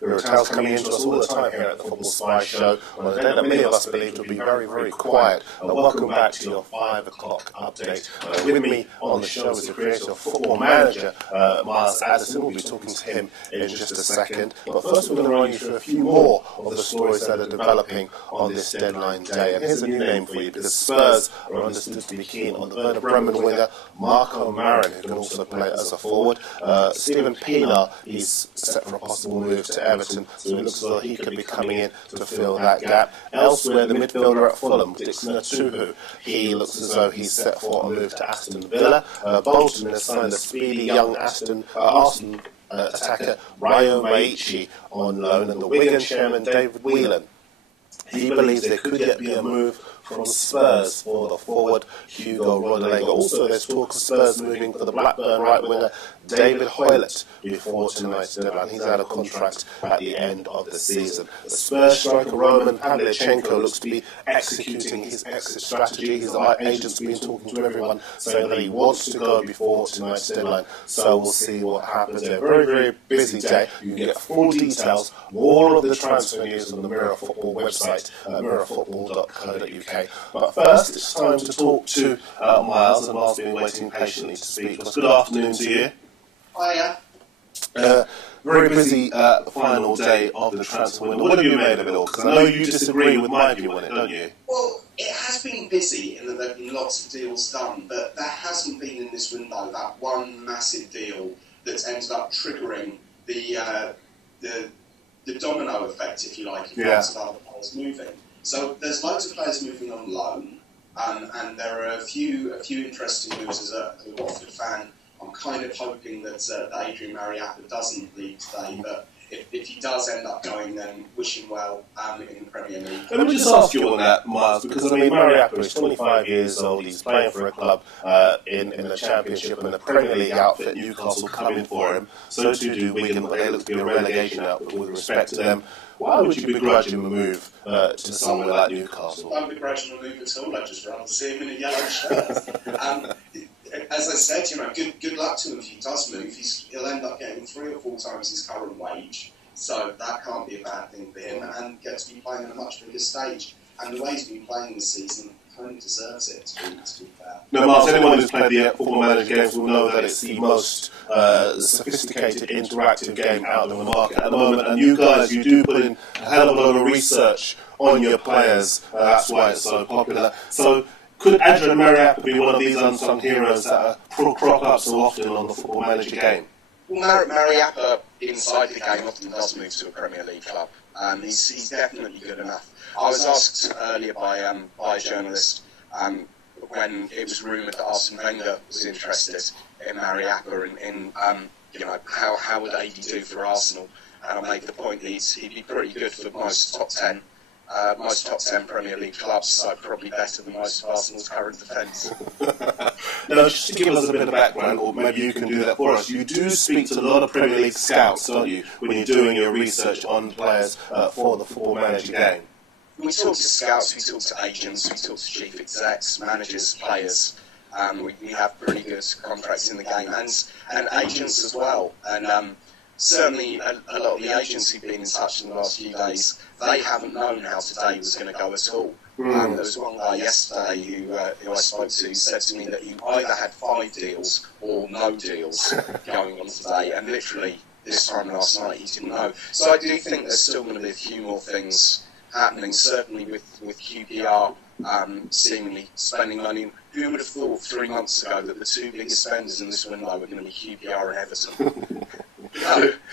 There are tales coming into us all the time here at the Football Spy Show on a day that many of us believe to be very, very quiet. Welcome back to your 5 o'clock update. With me on the show is the creator of Football Manager, Miles Jacobson. We'll be talking to him in just a second. But first we're going to run you through a few more of the stories that are developing on this deadline day. And here's a new name for you, because Spurs are understood to be keen on the Werder Bremen winger, Marco Marin, who can also play as a forward. Steven Pienaar, he's set for a possible move to Everton, so it looks as though he could be coming in to fill that gap. Elsewhere, the midfielder at Fulham, Dixon Atuhu, he looks as though he's set for a move to Aston Villa. Bolton has signed the speedy young Arsenal attacker Ryo Maichi on loan, and the Wigan chairman David Whelan, he believes there could yet be a move from Spurs for the forward Hugo Rodallega. Also, there's talk of Spurs moving for the Blackburn right winger David Hoylett before tonight's deadline. He's out of contract at the end of the season. The Spurs striker Roman Pavlyuchenko looks to be executing his exit strategy. His agent's been talking to everyone, saying that he wants to go before tonight's deadline. So we'll see what happens there. Very, very busy day. You can get full details, more of the transfer news on the Mirror Football website, mirrorfootball.co.uk. But first, it's time to talk to Miles, and Miles has been waiting patiently to speak to us. Good afternoon to you. Hiya. Very busy final day of the transfer window. What have you made of it all? Because I know you disagree with my view on it, don't you? Well, it has been busy in that there have been lots of deals done, but there hasn't been in this window that one massive deal that's ended up triggering the domino effect, if you like, in terms of other players moving. So there's loads of players moving on loan, and there are a few interesting moves. As a Watford fan, I'm kind of hoping that Adrian Mariappa doesn't leave today, but if he does end up going, then wish him well in the Premier League. Let me just ask you on that, Miles, because I mean, Mariappa is 25 years old. He's playing for a club in the Championship and the Premier League outfit. Newcastle coming for him. So too do Wigan, but they look to be a relegation outfit with respect to them. Why would you begrudge him a move to somewhere like Newcastle? I don't begrudge him a move at all. I'd just rather see him in a yellow shirt. As I said, good luck to him if he does move. He'll end up getting 3 or 4 times his current wage, so that can't be a bad thing for him, and get to be playing on a much bigger stage. And the way he's been playing this season, kind of deserves it, to be fair. No, Miles, anyone who's played the Football Manager games will know that it's the most sophisticated, interactive game out there on the market at the moment. And you guys, you do put in a hell of a lot of research on your players. That's why it's so popular. So, could Adrian Mariappa be one of these unsung heroes that crop up so often on the Football Manager game? Well, Mariappa, inside the game, often does move to a Premier League club. He's definitely good enough. I was asked earlier by a journalist when it was rumoured that Arsene Wenger was interested in Mariappa and how would AD do for Arsenal, and I made the point that he'd be pretty good for most top 10 Premier League clubs, so probably better than most of Arsenal's current defence. Now, just to give us a bit of background, or maybe you can do that for us, you do speak to a lot of Premier League scouts, don't you, when you're doing your research on players for the Football Manager game? We talk to scouts, we talk to agents, we talk to chief execs, managers, players. We have pretty good contracts in the game, and agents as well. And certainly a lot of the agents who've been in touch in the last few days, they haven't known how today was going to go at all. There was one guy yesterday who I spoke to who said to me that he either had 5 deals or no deals going on today, and literally this time last night he didn't know. So I do think there's still going to be a few more things happening, certainly with QPR seemingly spending money. Who would have thought 3 months ago that the 2 biggest spenders in this window were going to be QPR and Everton?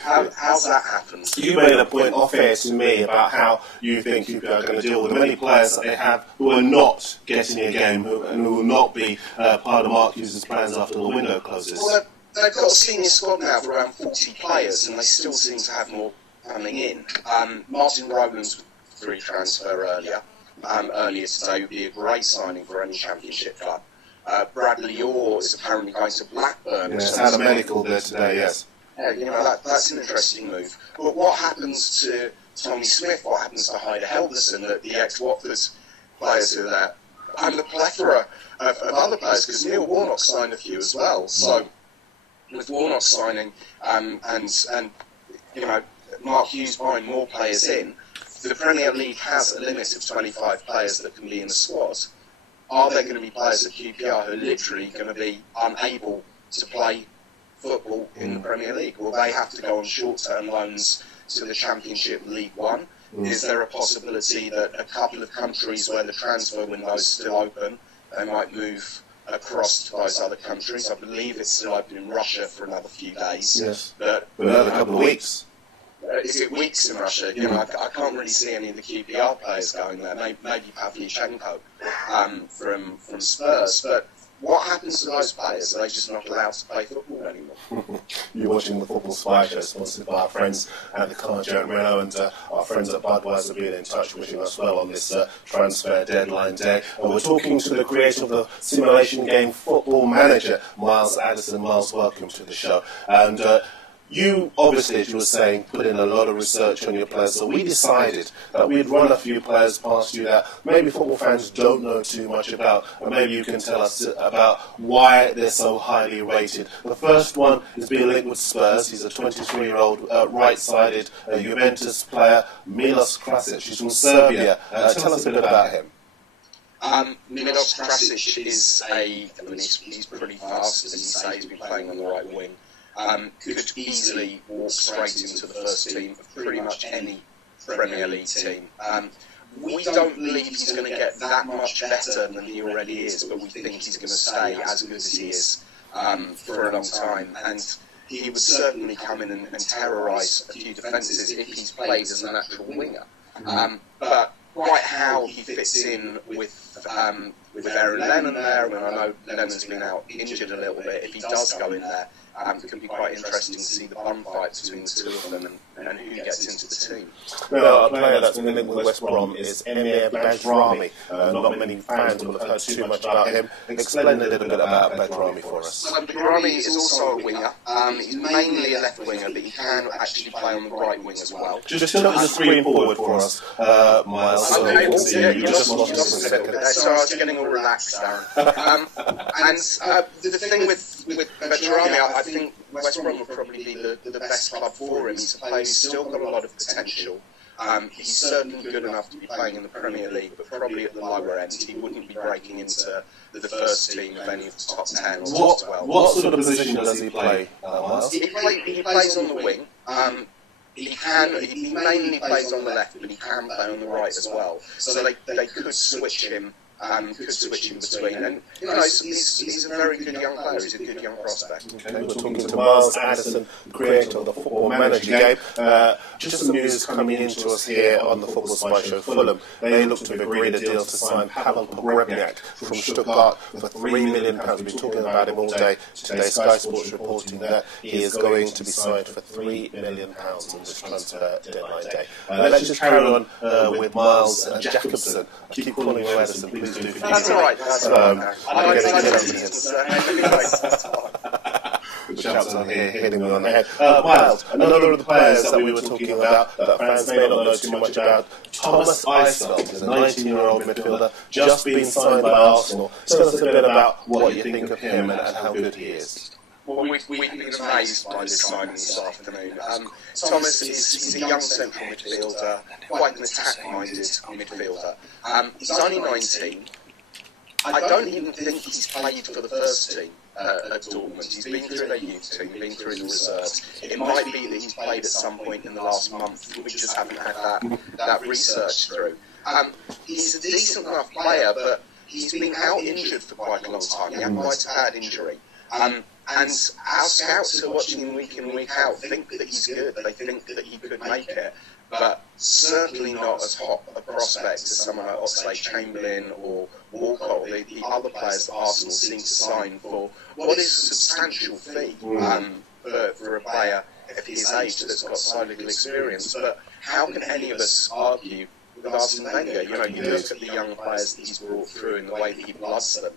How's that happened? You made a point off air to me about how you think QPR are going to deal with the many players that they have who are not getting a game and who will not be part of Mark Hughes' plans after the window closes. Well, they've got a senior squad now of around 40 players, and they still seem to have more coming in. Martin Rowland's free transfer earlier today would be a great signing for any Championship club. Bradley Orr is apparently going to Blackburn. Yes, had a medical there today, yes. Yeah, that's an interesting move. But what happens to Tommy Smith? What happens to Hyder Helderson, the ex-Watford players who are there? And the plethora of other players, because Neil Warnock signed a few as well. So with Warnock signing, and Mark Hughes buying more players in, the Premier League has a limit of 25 players that can be in the squad. Are there going to be players at QPR who are literally going to be unable to play football in the Premier League? Will they have to go on short-term loans to the Championship League One? Is there a possibility that a couple of countries where the transfer window is still open, they might move across to those other countries? I believe it's still open in Russia for another few days. Yes, but another couple of weeks. Is it weeks in Russia? You know, I can't really see any of the QPR players going there. Maybe Pavlyuchenko from Spurs. But what happens to those players? Are they just not allowed to play football anymore? You're watching the Football Spy Show, sponsored by our friends at the Car Joke Renault and our friends at Budweiser being in touch, wishing us well on this transfer deadline day. And we're talking to the creator of the simulation game Football Manager, Miles Addison. Miles, welcome to the show. And you, obviously, as you were saying, put in a lot of research on your players, so we decided that we'd run a few players past you that maybe football fans don't know too much about, and maybe you can tell us about why they're so highly rated. The first one is being linked with Spurs. He's a 23-year-old right-sided Juventus player, Milos Krasic. He's from Serbia. Tell us a bit about him. Milos Krasic is he's pretty fast, as you say. He's been playing on the right wing. Could easily walk straight into the first team of pretty much any Premier League team. We don't believe he's going to get that much better than he already is, but we think he's going to stay as good as he is for a long time. And he would certainly come in and terrorise a few defences if he's played as a natural winger. But quite how he fits in with Aaron Lennon there, and I know Lennon's been out injured a little bit, if he does go in there, it can be quite interesting to see the bun fight between the two of them and who gets into the team. Well, a player that's been linked with West Brom is Emir Bajrami. Not many fans will have heard too much about him. Explain a little bit about Bajrami for us. Bajrami is also a winger. He's mainly a left winger, but he can actually play on the right wing as well. Just turn the screen forward for us, Miles. So okay, you just lost us a second. So I was getting all relaxed, Darren. The thing with Bajrami, I think West Brom will probably be the best club for him. He's a player who's still got a lot of potential. He's certainly good enough to be playing in the Premier League, but probably at the lower end. He wouldn't be breaking into the first team of any of the top 10 or top 12. What sort of position does he play, Miles? He plays on the wing. He mainly plays on the left, but he can play on the right as well. So they could switch him. Between, and you know, he's a very good young player. He's a good young prospect. Okay, we're talking to Miles Addison, creator of the Football Manager game. Just some news coming into us here on the Football Spy Show. Fulham, they look to have agreed a deal to sign Pavel Pogrebniak from Stuttgart for £3 million. We've been talking about him all day. Today, Sky Sports reporting that he is going to be signed for £3 million on this transfer deadline day. Let's just carry on with Miles Jacobson. I keep calling you Addison. Please do. That's all right. That's all right. The shouts on here hitting me on the head. Miles, another of the players that we were talking about that fans may not know too much about, Thomas Eisfeld is a 19-year-old midfielder just been signed by Arsenal. Tell us a bit about what you think of him and how good he is. Well, we've been amazed by this signing this afternoon. Thomas is a young central midfielder, quite an attack-minded midfielder. He's only 19. I don't even think he's played for the first team at Dortmund. He's been through their youth team, been through the reserves. It might be that he's played at some point in the last month. We just haven't had that research through. He's a decent enough player, but he's been out injured for quite a long time. He had quite a bad injury. And our scouts who are watching him week in, week out think that he's good. They think that he could make it, but certainly not as hot a prospect as someone like Oxlade-Chamberlain or Walcott or the other players that Arsenal seem to sign for what is a substantial fee for a player of his age that's got so little experience. But how can any of us argue with Arsene Wenger? You know, you look at the young players that he's brought through and the way that he bloods them.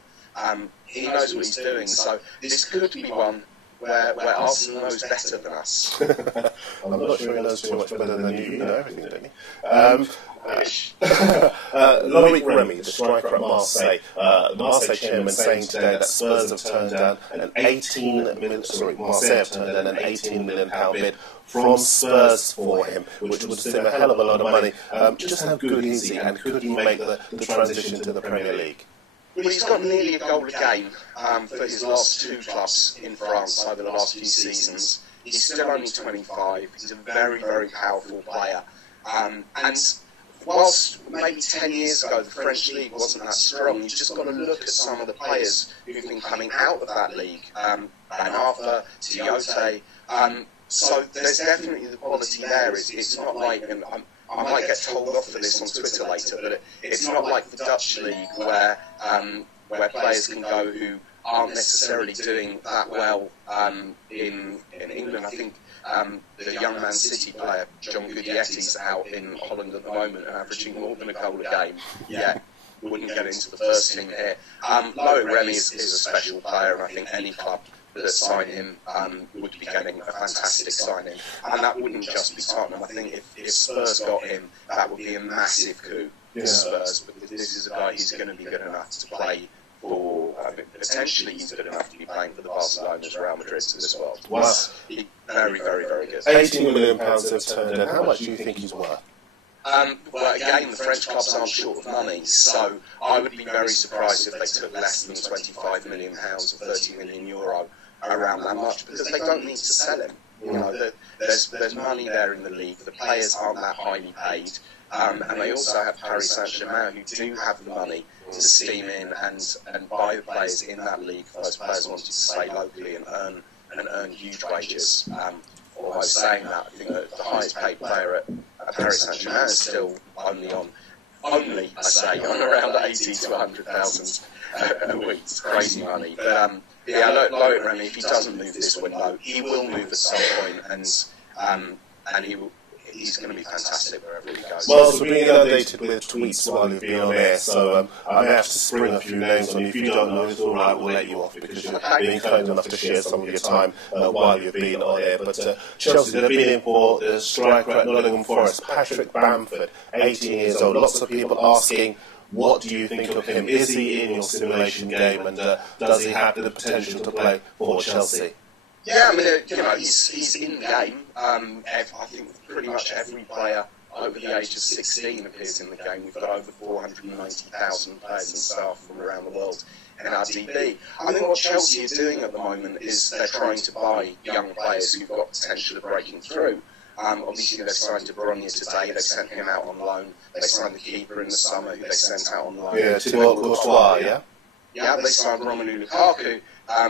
He knows what he's doing, so this could be one where Arsenal knows better than us. I'm not sure he knows too much better than you. You know everything, don't you? Loic Remy, the striker at Marseille, the Marseille chairman saying today that Spurs have turned down an Marseille have turned down an £18 million bid from Spurs for him, which would seem a hell of a lot of money. Just how good is he, and could he make the transition to the Premier League? Well, he's got nearly a goal a game for his last two clubs in France over the last few seasons. He's still only 25. He's a very, very powerful player. And whilst maybe 10 years ago the French league wasn't that strong, you've just got to look at some of the players who've been coming out of that league. Ben Arthur, Tiote. So there's definitely the quality there. It's not like, and I might get told off for this on Twitter later, but it's not like the Dutch league where players can go who aren't necessarily doing that well in England. I think the young Man City player, John Guideetti's out in Holland at the moment and averaging more than a goal a game. Yeah, wouldn't get into the first team here. Loic Remy is a special player, and I think any club that sign him would be getting a fantastic signing. And that wouldn't just be Tottenham. I think if Spurs got him, that would be a massive coup for Spurs, because this is a guy who's going to be good enough to play for, potentially he's good enough to be playing for the Barcelonas, Real Madrids of this world. Wow. He's very, very, very good. £18 million have turned in. How much do you think he's worth? Well, again, the French clubs aren't short of money, so I would be very surprised if they took less than £25 million or €30 million around that much, because they don't need to sell him. You know, there's money there in the league. The players aren't that highly paid, and they also have Paris Saint-Germain, who do have the money to steam in and buy the players in that league. Those players wanted to stay locally and earn huge wages. Although saying that, I think that the highest paid player at Paris Saint-Germain is still only on around 80 to 100,000 a week. It's crazy money. But Loic Remy, if he doesn't move this window, he will move at some point, and he's going to be fantastic wherever he goes. Well, so being inundated with tweets while you've been on air, so I may have to spring a few names on you. If you don't know, it's all right, we'll let you off, because you're being kind enough to share some of your time while you've been on air. But Chelsea, they've been in for the striker at Nottingham Forest, Patrick Bamford, 18 years old. Lots of people asking, what do you think of him? Is he in your simulation game, and does he have the potential to play for Chelsea? Yeah, I mean, he's in the game. I think pretty much every player over the age of 16 appears in the game. We've got over 490,000 players and staff from around the world in our DB. I think what Chelsea is doing at the moment is they're trying to buy young players who've got potential of breaking through. Obviously, they've signed De Bruyne today. They sent him out on loan. They signed the keeper in the summer, who they sent out on loan. Yeah, Thibaut Courtois, yeah? Yeah, they signed Romelu Lukaku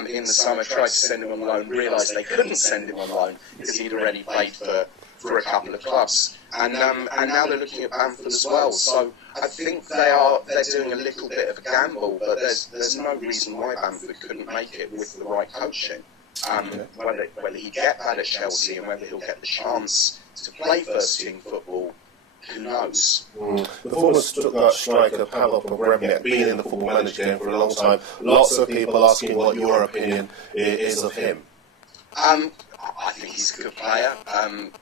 in the summer, tried to send him on loan, realised they couldn't send him on loan because he'd already played for a couple of clubs. And now they're looking at Bamford as well. So I think they're doing a little bit of a gamble, but there's no reason why Bamford couldn't make it with the right coaching. Whether he get that at Chelsea and whether he'll get the chance to play first team football, who knows? The former Stuttgart striker Pavel Pogrebniak, been in the Football Manager game for a long time. Lots of people asking what your opinion is of him. I think he's a good player.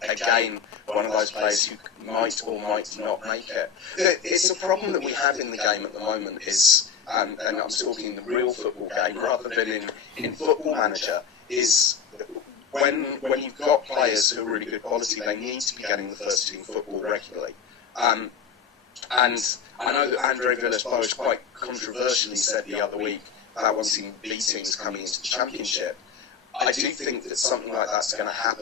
Again, one of those players who might or might not make it. It's a problem that we have in the game at the moment is, and I'm talking the real football game rather than in Football Manager, is when you've got players who are really good quality, they need to be getting the first team football regularly. And I know that Andre Villas-Boas quite controversially said the other week about wanting B teams coming into the Championship. I do think that something like that's going to have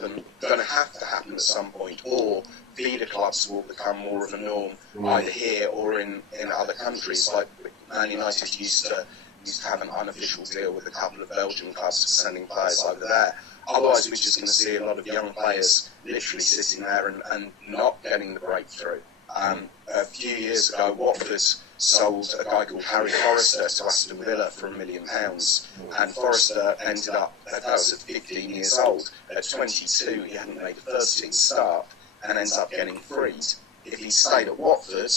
to happen at some point, or feeder clubs will become more of a norm, either here or in other countries. Like Man United used to have an unofficial deal with a couple of Belgian clubs for sending players over there. Otherwise, we're just going to see a lot of young players literally sitting there and not getting the breakthrough. A few years ago, Watford sold a guy called Harry Forrester to Aston Villa for £1 million, and Forrester ended up, that was at 15 years old. At 22, he hadn't made a first team start and ends up getting freed. If he stayed at Watford,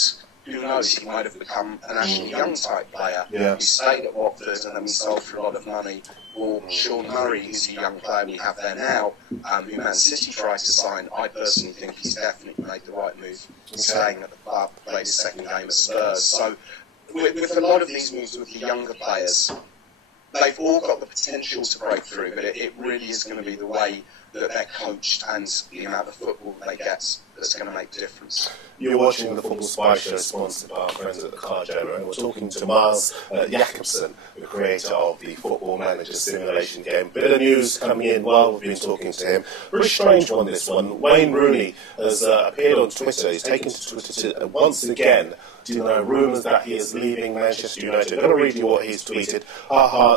who knows, he might have become a national young type player Yeah. who stayed at Watford and then sold for a lot of money. Or Sean Murray, who's a young player we have there now, who Man City tried to sign. I personally think he's definitely made the right move, staying at the club, played his second game at Spurs. So with a lot of these moves with the younger players, they've all got the potential to break through, but it really is going to be the way that they're coached and the amount of football they get that's going to make the difference. You're watching the Football Spy Show, sponsored by our friends at the Car General, and we're talking to Miles Jacobson, the creator of the Football Manager simulation game. Bit of news coming in while we've been talking to him. Very strange one, this one. Wayne Rooney has appeared on Twitter. He's taken to Twitter to, once again, rumours that he is leaving Manchester United. I'm going to read you what he's tweeted.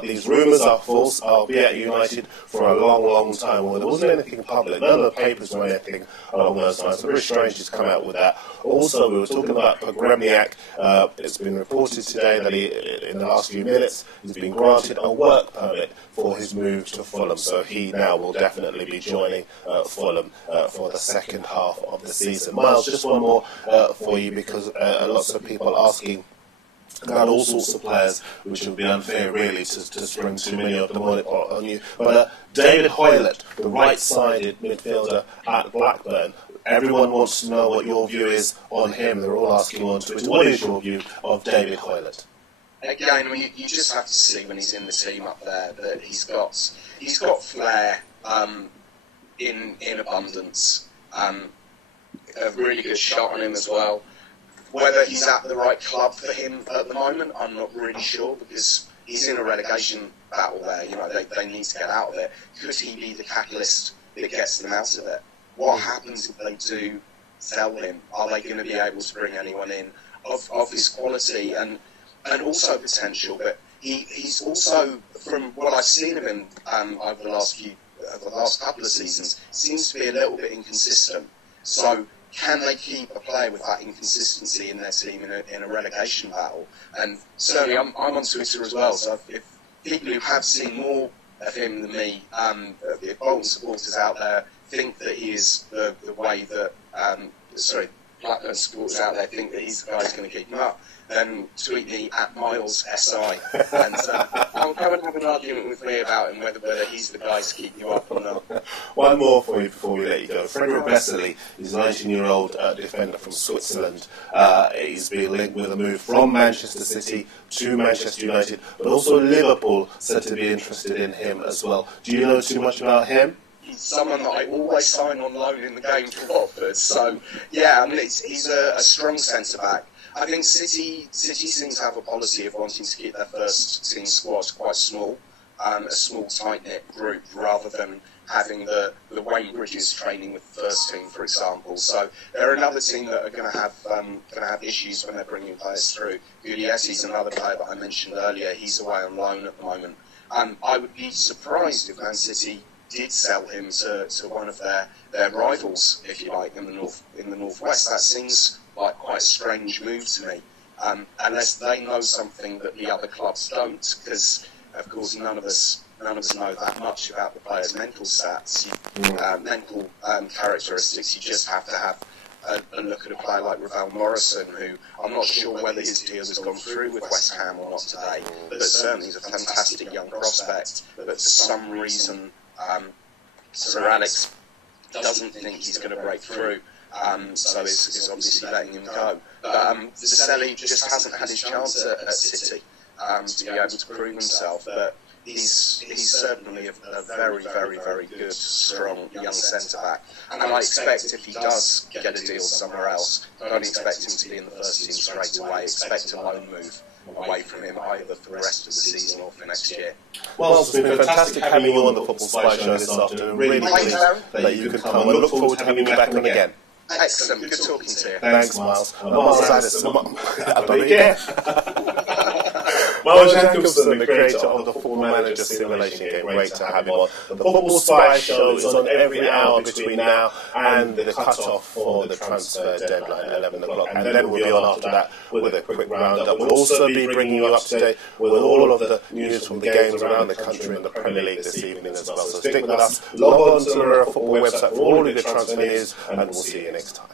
These rumours are false. I'll be at United for a long, long time. Well, there wasn't anything public. None of the papers or anything along those lines. So very strange he's come out with that. Also, we were talking about Pogremniak. It's been reported today that he, in the last few minutes, he's been granted a work permit for his move to Fulham. So he now will definitely be joining Fulham for the second half of the season. Miles, just one more for you, because lots of people asking about all sorts of players, which would be unfair really to spring too many of them on you. But David Hoylett, the right-sided midfielder at Blackburn, everyone wants to know what your view is on him. They're all asking on Twitter, what is your view of David Hoylett? Again, you just have to see when he's in the team up there that he's got flair in abundance, a really good shot on him as well. Whether he's at the right club for him at the moment, I'm not really sure, because he's in a relegation battle there. You know, they need to get out of it. Could he be the catalyst that gets them out of it? What happens if they do sell him? Are they going to be able to bring anyone in of his quality and also potential? But he's also, from what I've seen of him over the last couple of seasons, seems to be a little bit inconsistent. So can they keep a player with that inconsistency in their team in a relegation battle? And certainly I'm on Twitter as well, so if people who have seen more of him than me, if Bolton supporters out there think that he is the way that, Blackburn supporters out there think that he's the guy who's going to keep him up, then tweet me at Miles SI, and I'll go and have an argument with me about him whether he's the guy to keep you up or not. One more for you before we let you go. Frederick Vesely is a 19-year-old defender from Switzerland. He's been linked with a move from Manchester City to Manchester United, but also Liverpool said to be interested in him as well. Do you know too much about him? He's someone that I always sign on loan in the game for Watford. So, yeah, I mean, he's a strong centre-back. I think City seems to have a policy of wanting to keep their first team squad quite small, a small, tight-knit group, rather than having the Wayne Bridges training with the first team, for example. So they're another team that are going to have issues when they're bringing players through. Guglielmi's another player that I mentioned earlier. He's away on loan at the moment. I would be surprised if Man City did sell him to one of their rivals, if you like, in the northwest. That seems like quite a strange move to me, unless they know something that the other clubs don't, because of course none of us know that much about the player's mental stats, mental characteristics. You just have to have a look at a player like Ravel Morrison, who I'm not sure whether his deal has gone through with West Ham or not today, but certainly he's a fantastic young prospect, but for some reason Sir Alex doesn't think he's going to break through, so is obviously letting him go. But Vesely just hasn't had his chance at City to be able to prove himself, but he's certainly a very, very, very good, strong young centre-back. And I expect if he does get a deal somewhere else, I don't expect him to be in the first team straight away. Expect a loan move away from him either for the rest of the season or for next year. Well, it's been fantastic having you on the Football Spy Show this afternoon. Really pleased that you could come. I look forward to having you back on again. Excellent, good talking to you. Thanks, Miles. Miles Jacobson, the creator of the Football Manager simulation game. Great to have him on. The Football Spy Show is on every hour between now and the cut-off for the transfer deadline, 11 o'clock. And then we'll be on after that with a quick roundup. We'll also be bringing you up to date with all of the news from the games around the country and the Premier League this evening as well. So stick with us. Log on to the Football website for all of the transfer news, and we'll see you next time.